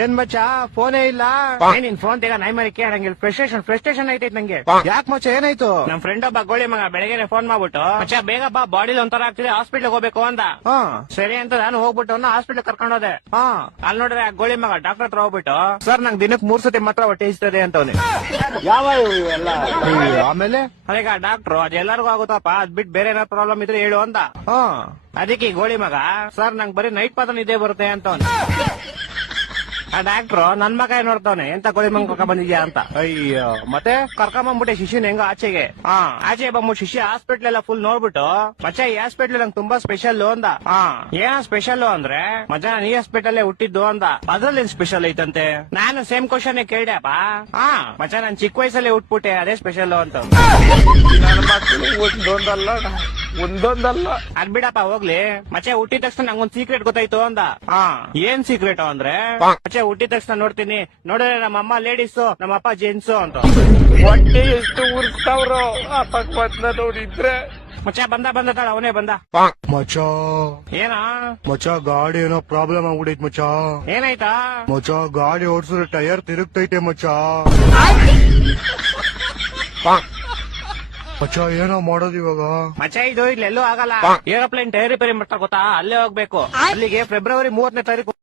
ಏನ್ ಮಚ್ಚ ಫೋನೇ ಇಲ್ಲ. ನಿನ್ ಫೋನ್ ತೆಗ ನೈ ಮರಿ ಕೇಳಂಗಿಲ್ಲ. ಫ್ರಸ್ಟ್ರೇಷನ್ ಐತೈತ್ ನಂಗೆ. ಯಾಕೆ ಮಚ್ಚ ಏನಾಯ್ತು? ನಮ್ ಫ್ರೆಂಡ್ ಒಬ್ಬ ಗೋಳಿ ಮಗ ಬೆಳಗ್ಗೆ ಫೋನ್ ಮಾಡ್ಬಿಟ್ಟು ಮಚ್ಚ ಬೇಗ ಬಾ ಬಾಡಿಲಿ ಒಂಥರ ಆಗ್ತಿದೆ ಹಾಸ್ಪಿಟ್ಲ್ ಹೋಗ್ಬೇಕು ಅಂದ. ಸರಿ ಅಂತ ನಾನು ಹೋಗ್ಬಿಟ್ಟು ಹಾಸ್ಪಿಟ್ಲ್ ಕರ್ಕೊಂಡು ಹೋದೆ. ಅಲ್ಲಿ ನೋಡಿದ್ರೆ ಗೋಳಿ ಮಗ ಡಾಕ್ಟರ್ ಹತ್ರ ಹೋಗ್ಬಿಟ್ಟು ಸರ್ ನಂಗೆ ದಿನಕ್ಕೆ 3 ಸತಿ ಮಾತ್ರ ಹೊಟ್ಟೆ ಇಸ್ತದೆ ಅಂತವನೆ. ಯಾವ ಎಲ್ಲ ಆಮೇಲೆ ಅದೀಗ ಡಾಕ್ಟ್ರು ಅದೆಲ್ಲರಿಗೂ ಆಗುತ್ತಪ್ಪ ಅದ್ ಬಿಟ್ಟು ಬೇರೆ ಏನಾದ್ರು ಪ್ರಾಬ್ಲಮ್ ಇದ್ರೆ ಹೇಳು ಅಂದ. ಅದಕ್ಕೆ ಈ ಗೋಳಿ ಮಗ ಸರ್ ನಂಗೆ ಬರೀ ನೈಟ್ ಪಾತ್ರ ನಿದ್ದೆ ಬರುತ್ತೆ ಅಂತವನೆ. ಆ ಡಾಕ್ಟ್ರು ನನ್ ಮಗ ನೋಡ್ತಾವನೆ ಎಂತ ಗೋಳಿ ಮಗ ಕರ್ಕೊಂಡ್ ಬಂದಿದ್ಯಾ ಅಂತ. ಅಯ್ಯೋ ಮತ್ತೆ ಕರ್ಕೊಂಬಂದ್ಬಿಟ್ಟೆ ಶಿಶುನ್ ಹೆಂಗ ಆಚೆಗೆ. ಆಚೆ ಬಂದ್ಬಿಟ್ಟು ಶಿಶು ಹಾಸ್ಪಿಟ್ಲ್ ಎಲ್ಲ ಫುಲ್ ನೋಡ್ಬಿಟ್ಟು ಮಚ್ಚ ಈ ಹಾಸ್ಪಿಟ್ಲ್ ನಂಗೆ ತುಂಬಾ ಸ್ಪೆಷಲ್ ಅಂದ. ಏನ ಸ್ಪೆಷಲ್ ಅಂದ್ರೆ ಮಚ್ಚ ನಾನು ಈ ಹಾಸ್ಪಿಟಲ್ ಹುಟ್ಟಿದ್ದು ಅಂದ. ಅದ್ರಲ್ಲಿ ಸ್ಪೆಷಲ್ ಐತಂತೆ. ನಾನು ಸೇಮ್ ಕ್ವಶನ್ ಕೇಳ್ದೆಪ್ಪ. ಮಚ್ಚ ನಾನ್ ಚಿಕ್ಕ ವಯಸ್ಸಲ್ಲಿ ಹುಟ್ಬಿಟ್ಟೆ ಅದೇ ಸ್ಪೆಷಲ್ ಅಂತ. ನನ್ನ ಮಕ್ಕಳು ಒಂದೊಂದಲ್ಲ ಅದ್ ಬಿಡಪ್ಪ ಹೋಗ್ಲಿ. ಮಚ್ಚ ಹುಟ್ಟಿದ ತಕ್ಷಣ ನಂಗೊಂದ್ ಸೀಕ್ರೆಟ್ ಗೊತ್ತಾಯ್ತು ಅಂದ. ಏನ್ ಸೀಕ್ರೆಟ್ ಅಂದ್ರೆ ಮಚ್ಚ ಹುಟ್ಟಿದ ತಕ್ಷಣ ನೋಡ್ತೀನಿ ನೋಡಿದ್ರೆ ನಮ್ಮ ಅಮ್ಮ ಲೇಡೀಸು ನಮ್ಮ ಅಪ್ಪ ಜೆಂಟ್ಸು ಅಂತ. ಹೊಟ್ಟೆ ಎಷ್ಟು ಉರ್ಸ್ತಾವ್ರು ಅಪಕ್ವತ್ನ ನೋಡಿದ್ರೆ. ಮಚ್ಚ ಬಂದ ತಾಳ ಅವನೇ ಬಂದ. ಮಚ್ಚ ಏನ ಮಚ್ಚ ಗಾಡಿ ಏನೋ ಪ್ರಾಬ್ಲಮ್ ಆಗ್ಬಿಡೈತ್ ಮಚ್ಚ. ಏನಾಯ್ತಾ? ಮಚ್ಚ ಗಾಡಿ ಓಡಿಸಿದ್ರೆ ಟೈರ್ ತಿರುಗ್ತೈತೆ ಮಚ್ಚ. ಮಚ್ಚ ಏನೋ ಮಾಡೋದು ಇವಾಗ? ಮಚ್ಚ ಇದು ಇಲ್ಲೆಲ್ಲೂ ಆಗಲ್ಲ. ಏರೋಪ್ಲೇನ್ ಟೈರ್ ರಿಪೇರಿ ಮಾಡ್ತಾ ಗೊತ್ತಾ? ಅಲ್ಲೇ ಹೋಗ್ಬೇಕು. ಅಲ್ಲಿಗೆ ಫೆಬ್ರವರಿ 30ನೇ ತಾರೀಕು